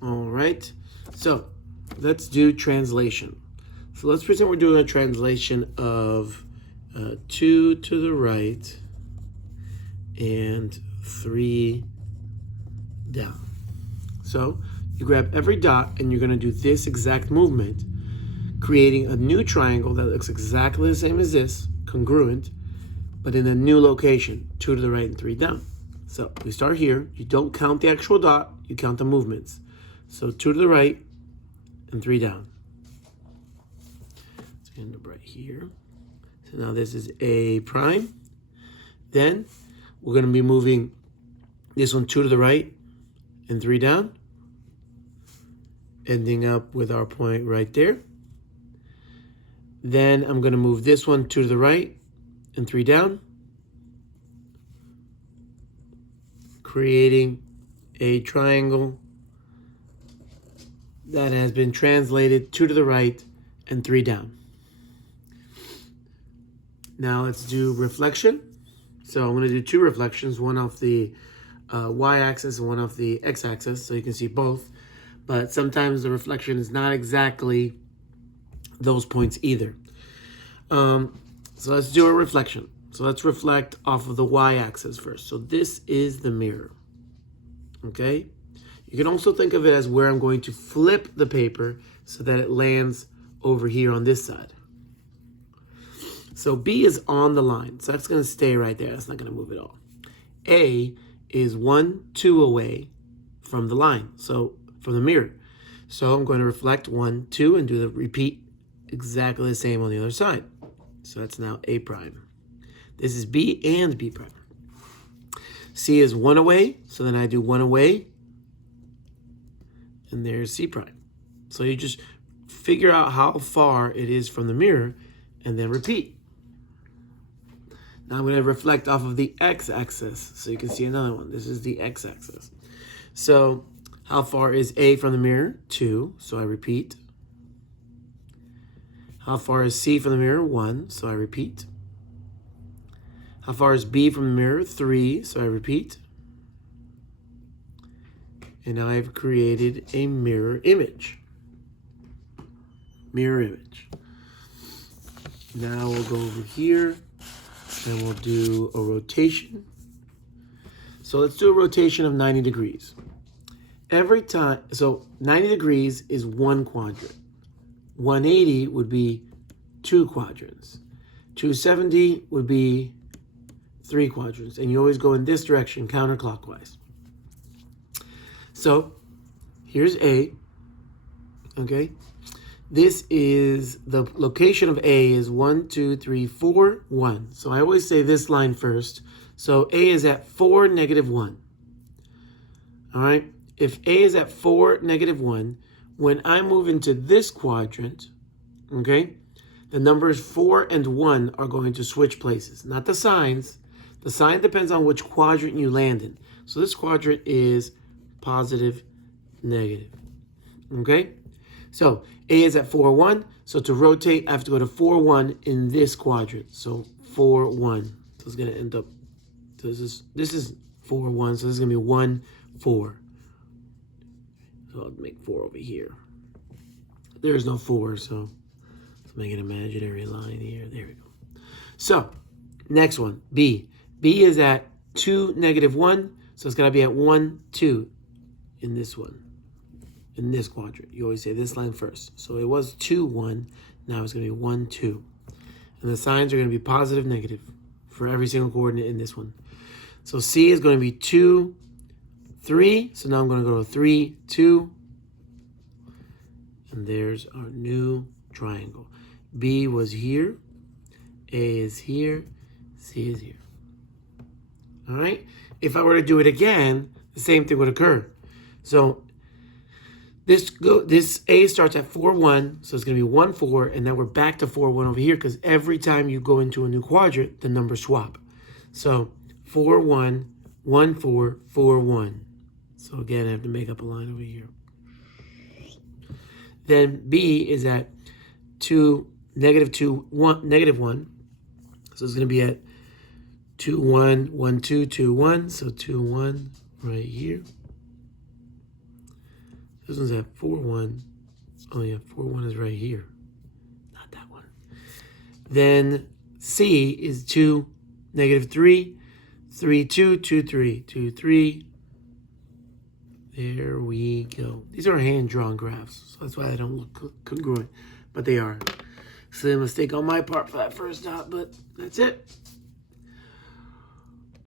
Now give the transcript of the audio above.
All right, so let's do translation. So let's pretend we're doing a translation of 2 to the right and 3 down. So you grab every dot and you're going to do this exact movement, creating a new triangle that looks exactly the same as this, congruent, but in a new location, 2 to the right and 3 down. So we start here. You don't count the actual dot, you count the movements. So 2 to the right and 3 down. Let's end up right here. So now this is A prime. Then we're going to be moving this one 2 to the right and 3 down, ending up with our point right there. Then I'm going to move this one 2 to the right and 3 down, creating a triangle that has been translated 2 to the right and 3 down. Now let's do reflection. So I'm going to do 2 reflections, one off the y-axis and one off the x-axis, so you can see both. But sometimes the reflection is not exactly those points either. So let's do a reflection. So let's reflect off of the y-axis first. So this is the mirror, okay? You can also think of it as where I'm going to flip the paper so that it lands over here on this side. So B is on the line, so that's going to stay right there. That's not going to move at all. A is 1, 2 away from the line, so from the mirror. So I'm going to reflect 1, 2, and do the repeat exactly the same on the other side. So that's now A prime. This is B and B prime. C is 1 away, so then I do 1 away, and there's C prime. So you just figure out how far it is from the mirror and then repeat. Now I'm going to reflect off of the x-axis, so you can see another one. This is the x-axis. So how far is A from the mirror? 2, so I repeat. How far is C from the mirror? 1, so I repeat. How far is B from the mirror? 3, so I repeat. And now I've created a mirror image. Mirror image. Now we'll go over here and we'll do a rotation. So let's do a rotation of 90 degrees. Every time, so 90 degrees is 1 quadrant. 180 would be 2 quadrants. 270 would be 3 quadrants. And you always go in this direction, counterclockwise. So here's A, okay? This is, the location of A is 1, 2, 3, 4, 1. So I always say this line first. So A is at 4, negative 1. All right? If A is at 4, negative 1, when I move into this quadrant, okay, the numbers 4 and 1 are going to switch places. Not the signs. The sign depends on which quadrant you land in. So this quadrant is positive, negative, okay? So A is at 4, 1. So to rotate, I have to go to 4, 1 in this quadrant. So 4, 1. So it's going to end up, so this is 4, 1. So this is going to be 1, 4. So I'll make 4 over here. There's no 4, so let's make an imaginary line here. There we go. So next one, B. B is at 2, negative 1. So it's got to be at 1, 2 in this one. In this quadrant. You always say this line first. So it was 2, 1. Now it's going to be 1, 2. And the signs are going to be positive, negative for every single coordinate in this one. So C is going to be 2, 3. So now I'm going to go to 3, 2. And there's our new triangle. B was here. A is here. C is here. All right? If I were to do it again, the same thing would occur. So this A starts at 4, 1, so it's going to be 1, 4, and then we're back to 4, 1 over here because every time you go into a new quadrant, the numbers swap. So 4, 1, 1, 4, 4, 1. So again, I have to make up a line over here. Then B is at 2, negative 2, 1, negative 1. So it's going to be at 2, 1, 1, 2, 2, 1. So 2, 1 right here. This one's at 4, 1. Oh yeah, 4, 1 is right here. Not that one. Then C is 2, negative 3, 3, 2, 2, 3, 2, 3. There we go. These are hand-drawn graphs, so that's why they don't look congruent, but they are. So a mistake on my part for that first dot, but that's it.